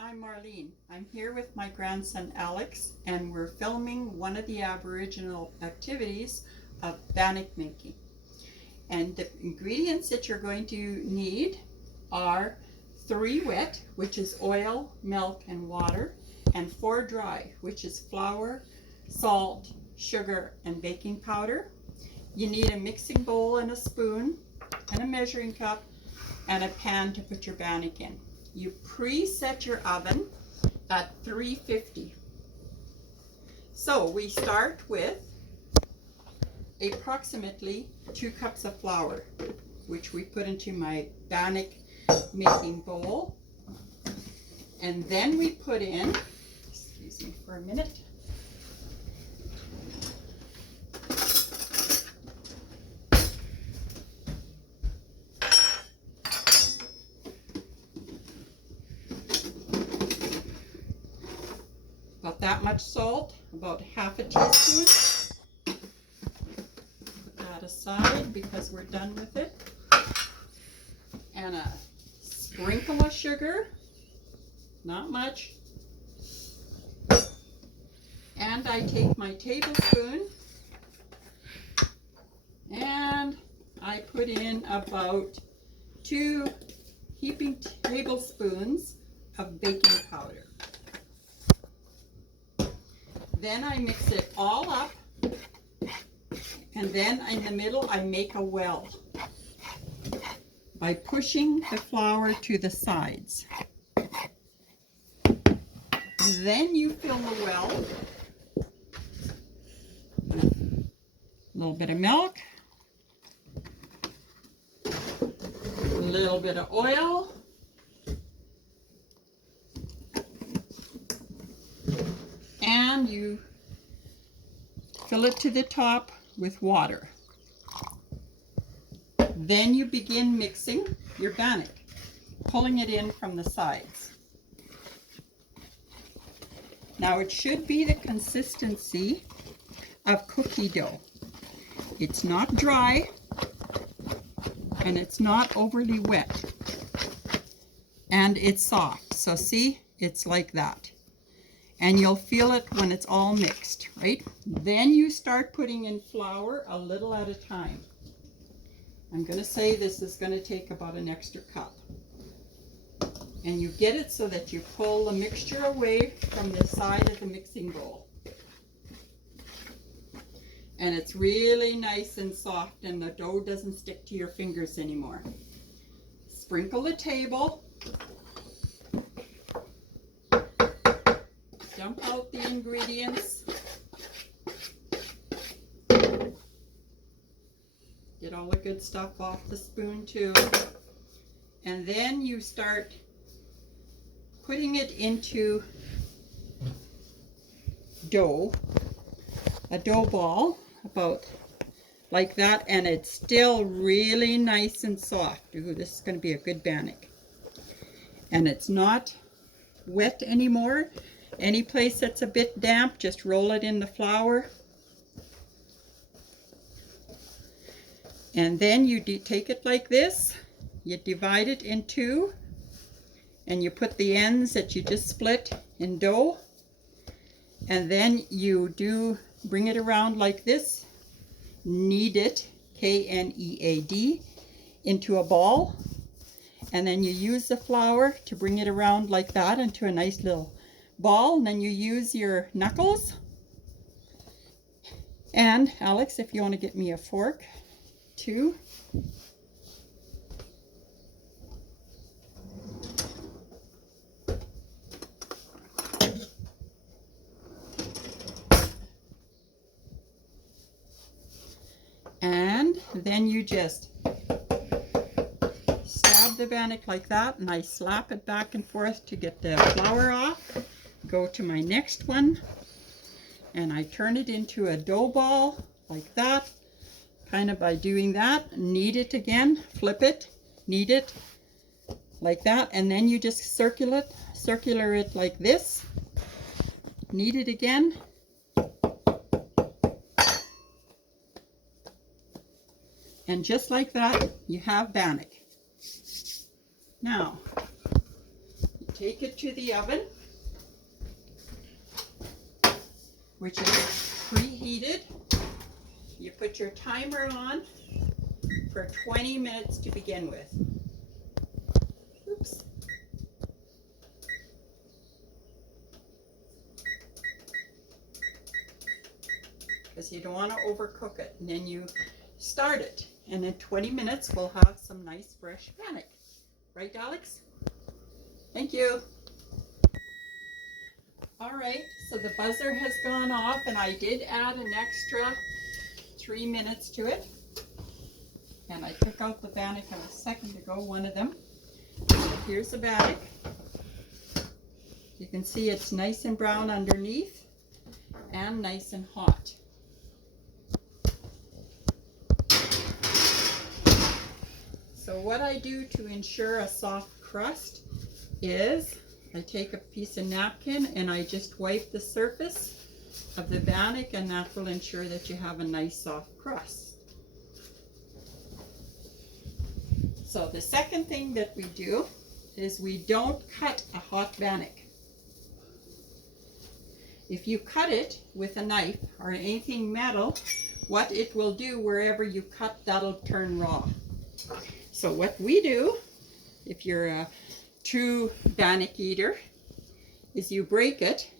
I'm Marlene. I'm here with my grandson Alex, and we're filming one of the Aboriginal activities of bannock making. And the ingredients that you're going to need are 3 wet, which is oil, milk, and water, and 4 dry, which is flour, salt, sugar, and baking powder. You need a mixing bowl and a spoon and a measuring cup and a pan to put your bannock in. You preset your oven at 350. So we start with approximately 2 cups of flour, which we put into my bannock making bowl. And then we put in, excuse me for a minute, about that much salt, about half a teaspoon. Put that aside because we're done with it. And a sprinkle of sugar, not much. And I take my tablespoon and I put in about 2 heaping tablespoons of baking powder. Then I mix it all up, and then in the middle I make a well by pushing the flour to the sides. Then you fill the well with a little bit of milk, a little bit of oil, and you fill it to the top with water. Then you begin mixing your bannock, pulling it in from the sides. Now it should be the consistency of cookie dough. It's not dry and it's not overly wet, and it's soft. So see, it's like that. And you'll feel it when it's all mixed, right? Then you start putting in flour a little at a time. I'm going to say this is going to take about an extra cup. And you get it so that you pull the mixture away from the side of the mixing bowl. And it's really nice and soft, and the dough doesn't stick to your fingers anymore. Sprinkle the table. Dump out the ingredients. Get all the good stuff off the spoon too. And then you start putting it into dough, a dough ball, about like that, and it's still really nice and soft. Ooh, this is going to be a good bannock. And it's not wet anymore. Any place that's a bit damp, just roll it in the flour. And then you take it like this, you divide it in 2, and you put the ends that you just split in dough, and then you bring it around like this, knead it, K-N-E-A-D, into a ball, and then you use the flour to bring it around like that into a nice little ball, and then you use your knuckles. And Alex, if you want to get me a fork too. And then you just stab the bannock like that, and I slap it back and forth to get the flour off. Go to my next one, and I turn it into a dough ball like that, kind of by doing that. Knead it again, flip it, knead it like that, and then you just circular it like this, knead it again, and just like that you have bannock. Now take it to the oven, which is preheated. You put your timer on for 20 minutes to begin with. Oops. Because you don't want to overcook it. And then you start it. And in 20 minutes, we'll have some nice fresh bannock. Right, Alex? Thank you. All right, so the buzzer has gone off, and I did add an extra 3 minutes to it. And I took out the bannock a second ago, one of them. So here's the bannock. You can see it's nice and brown underneath and nice and hot. So what I do to ensure a soft crust is I take a piece of napkin and I just wipe the surface of the bannock, and that will ensure that you have a nice soft crust. So the second thing that we do is we don't cut a hot bannock. If you cut it with a knife or anything metal, what it will do, wherever you cut, that'll turn raw. So what we do, if you're a true bannock eater, is you break it.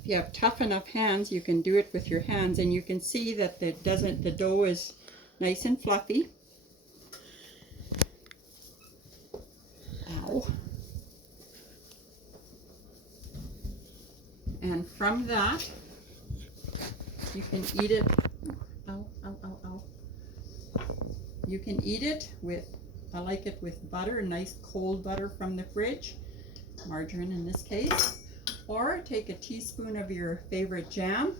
If you have tough enough hands, you can do it with your hands, and you can see that the dough is nice and fluffy. Ow. And from that, you can eat it. Ow, ow, ow, ow. You can eat it with, I like it with butter, nice cold butter from the fridge, margarine in this case, or take a teaspoon of your favorite jam.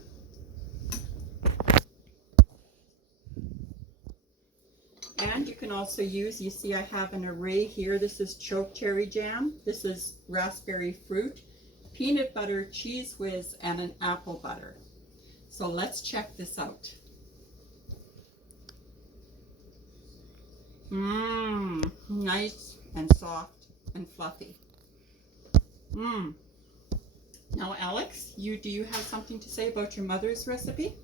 And you can also use, you see I have an array here. This is choke cherry jam, this is raspberry fruit, peanut butter, cheese whiz, and an apple butter. So let's check this out. Mmm, nice and soft and fluffy. Mmm. Now, Alex, do you have something to say about your mother's recipe?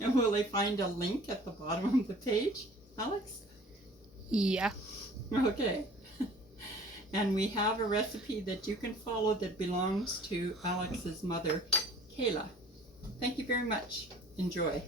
And will they find a link at the bottom of the page, Alex? Yeah. Okay. And we have a recipe that you can follow that belongs to Alex's mother, Kayla. Thank you very much. Enjoy.